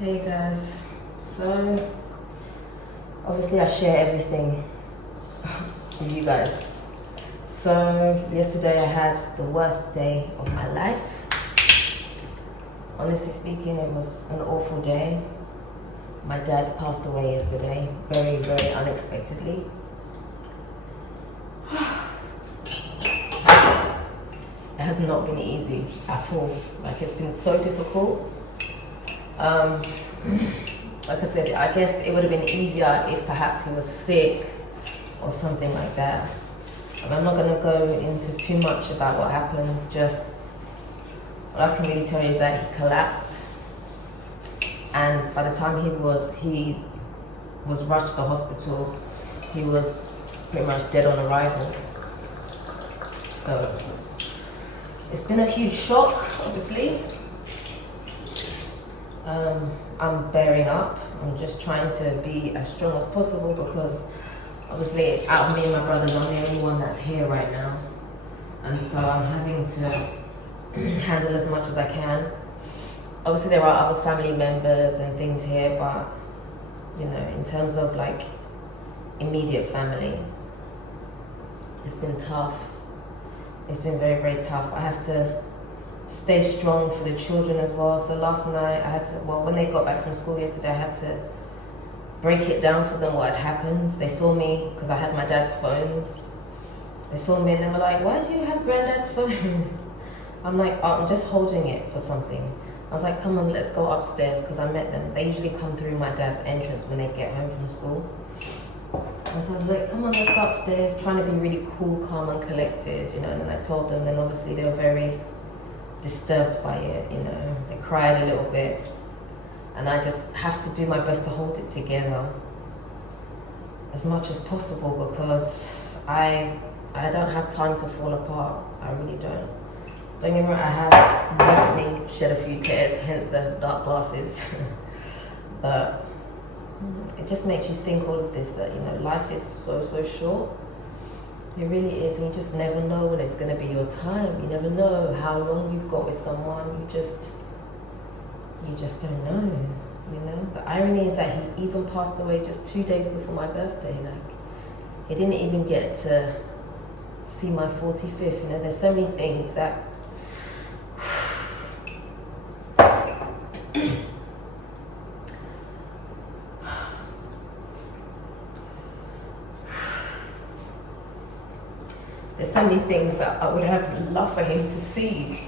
Hey guys, so obviously I share everything with you guys. So yesterday I had the worst day of my life. Honestly speaking, it was an awful day. My dad passed away yesterday, very, very unexpectedly. It has not been easy at all. Like, it's been so difficult. Like I said, I guess it would have been easier if perhaps he was sick or something like that. And I'm not going to go into too much about what happens. Just what I can really tell you is that he collapsed, and by the time he was rushed to the hospital, he was pretty much dead on arrival. So it's been a huge shock, obviously. I'm bearing up. I'm just trying to be as strong as possible because obviously out of me and my brothers, I'm the only one that's here right now. And so I'm having to handle as much as I can. Obviously there are other family members and things here, but you know, in terms of like immediate family, it's been tough. It's been very, very tough. I have to stay strong for the children as well. So last night I had to, when they got back from school yesterday, I had to break it down for them what had happened. They saw me, because I had my dad's phones. They saw me and they were like, why do you have granddad's phone? I'm like, oh, I'm just holding it for something. I was like, come on, let's go upstairs, because I met them. They usually come through my dad's entrance when they get home from school. And so I was like, come on, let's go upstairs, trying to be really cool, calm and collected, you know. And then I told them, then obviously they were very disturbed by it, you know. They cried a little bit, and I just have to do my best to hold it together as much as possible, because I don't have time to fall apart. I really don't. Don't get me wrong, I have definitely shed a few tears, hence the dark glasses. But it just makes you think all of this, that, you know, life is so short. It really is, and you just never know when it's going to be your time. You never know how long you've got with someone. You just don't know, you know. The irony is that he even passed away just 2 days before my birthday. Like, he didn't even get to see my 45th. You know, there's so many things that there's so many things that I would have loved for him to see.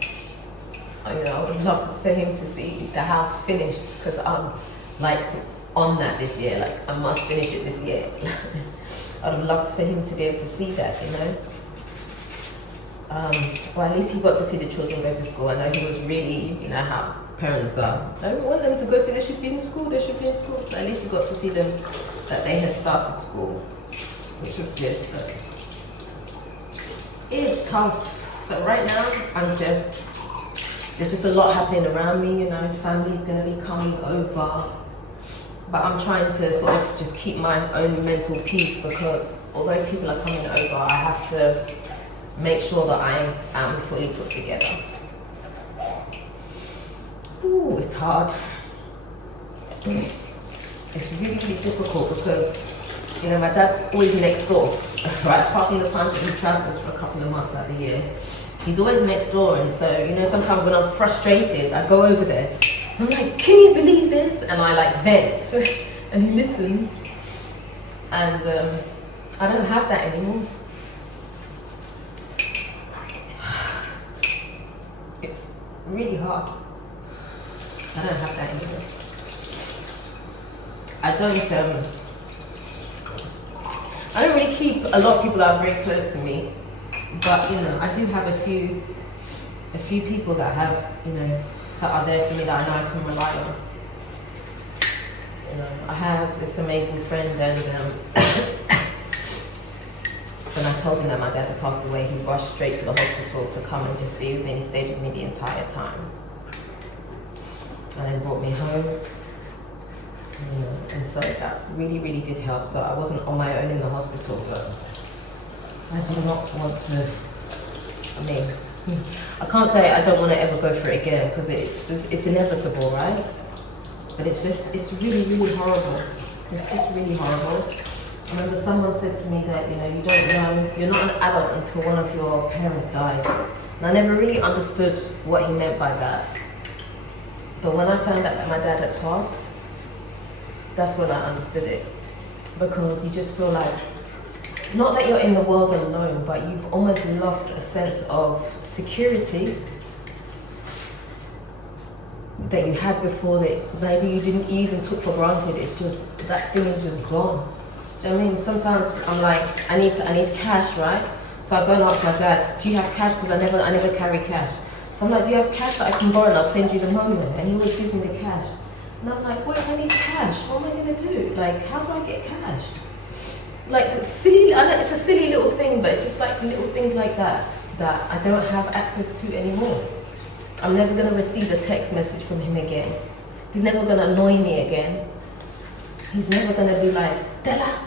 You know, I would have loved for him to see the house finished, because I'm like on that this year. Like, I must finish it this year. I'd have loved for him to be able to see that, you know. Well, at least he got to see the children go to school. I know he was really, you know how parents are. I don't want them to go to, they should be in school, they should be in school. So at least he got to see them, that they had started school, which was good. But it's tough. So right now, there's just a lot happening around me, you know. Family's gonna be coming over, but I'm trying to sort of just keep my own mental peace, because although people are coming over, I have to make sure that I am fully put together. Ooh, it's hard. It's really, really difficult, because you know, my dad's always next door, right? Apart from the times that he travels for a couple of months out of the year, he's always next door. And so, you know, sometimes when I'm frustrated, I go over there. I'm like, can you believe this? And I like vent, and he listens. And I don't have that anymore. It's really hard. I don't have that anymore. I don't really keep a lot of people that are very close to me, but you know, I do have a few people that have, you know, that are there for me, that I know I can rely on. You know, I have this amazing friend, and when I told him that my dad had passed away, he rushed straight to the hospital to come and just be with me. He stayed with me the entire time, and then brought me home. You know, and so that really, really did help. So I wasn't on my own in the hospital, but I do not want to, I mean, I can't say I don't want to ever go through it again, because it's inevitable, right? But it's really, really horrible. It's just really horrible. I remember someone said to me that, you know, you don't know, you're not an adult until one of your parents dies. And I never really understood what he meant by that. But when I found out that my dad had passed, that's when I understood it. Because you just feel like, not that you're in the world alone, but you've almost lost a sense of security that you had before that maybe you didn't even took for granted. It's just, that thing is just gone. I mean, sometimes I'm like, I need cash, right? So I go and ask my dad, do you have cash? Because I never carry cash. So I'm like, do you have cash that I can borrow and I'll send you the money? And he always gives me the cash. And I'm like, wait, I need cash. What am I gonna do? Like, how do I get cash? Like, silly, I know it's a silly little thing, but just like little things like that I don't have access to anymore. I'm never gonna receive a text message from him again. He's never gonna annoy me again. He's never gonna be like, Dela,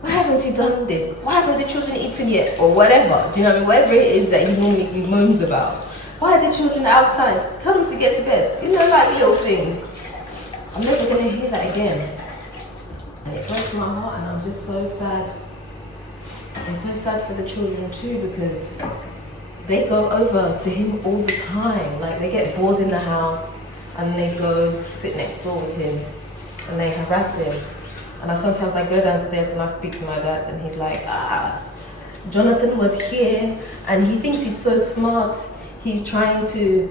why haven't you done this? Why haven't the children eaten yet? Or whatever, do you know what I mean? Whatever it is that he moans about. Why are the children outside? Tell them to get to bed. You know, like little things. I'm never gonna hear that again. And it breaks my heart, and I'm just so sad. I'm so sad for the children too, because they go over to him all the time. Like, they get bored in the house and they go sit next door with him and they harass him. And sometimes I go downstairs and I speak to my dad, and he's like, Jonathan was here and he thinks he's so smart. He's trying to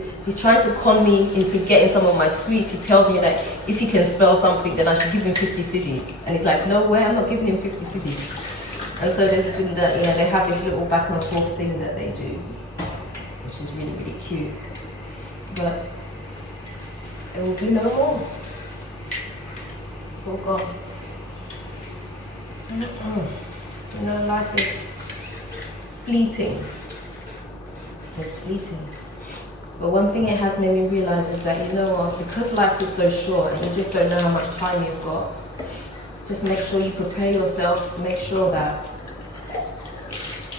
con me into getting some of my sweets. He tells me that if he can spell something, then I should give him 50 cedis. And he's like, no way, I'm not giving him 50 cedis. And so there's been that, you know, they have this little back and forth thing that they do, which is really, really cute. But it will be no more. It's all gone. You know, life is fleeting. It's fleeting. But one thing it has made me realize is that, you know what, because life is so short and you just don't know how much time you've got, just make sure you prepare yourself, make sure that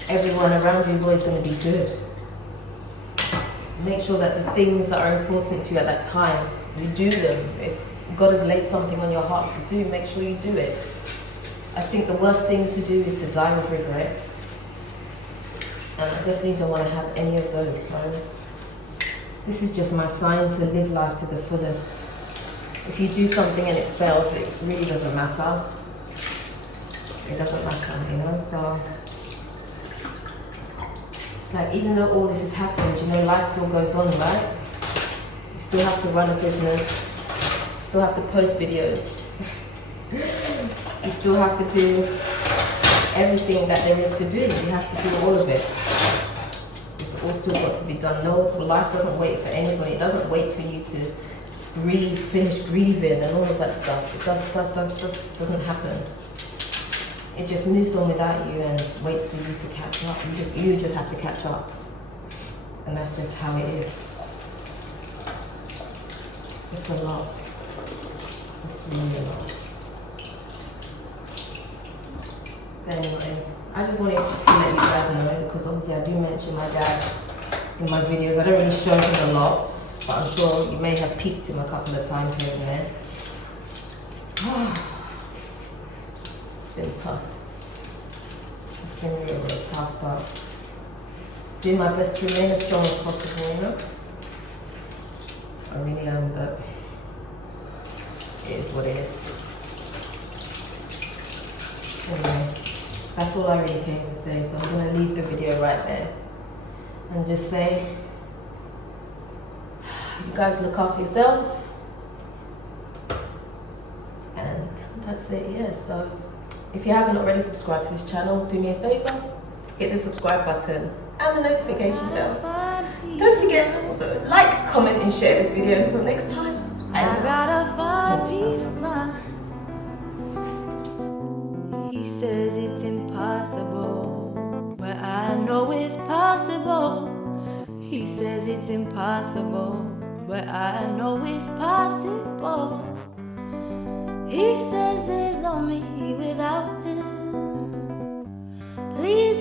everyone around you is always going to be good. Make sure that the things that are important to you at that time, you do them. If God has laid something on your heart to do, make sure you do it. I think the worst thing to do is to die with regrets. And I definitely don't want to have any of those. So this is just my sign to live life to the fullest. If you do something and it fails, it really doesn't matter. It doesn't matter, you know? So it's like, even though all this has happened, you know, life still goes on, right? You still have to run a business, still have to post videos. You still have to do everything that there is to do. You have to do all of it. It's all still got to be done. No, life doesn't wait for anybody. It doesn't wait for you to finish grieving and all of that stuff. It doesn't happen. It just moves on without you and waits for you to catch up. You just have to catch up. And that's just how it is. It's a lot. It's really a lot. Anyway, I just wanted to let you guys know, because obviously I do mention my dad in my videos. I don't really show him a lot, but I'm sure you may have peeked him a couple of times here and there. It's been tough. It's been really, really tough, but doing my best to remain as strong as possible, you know? I really am, but it is what it is. Anyway. That's all I really came to say, so I'm going to leave the video right there and just say, you guys look after yourselves, and that's it. Yeah, so if you haven't already subscribed to this channel, do me a favor, hit the subscribe button and the notification bell. Don't forget to also like, comment and share this video. Until next time, I'm out. He says it's impossible, but I know it's possible. He says it's impossible, but I know it's possible. He says there's no me without him. Please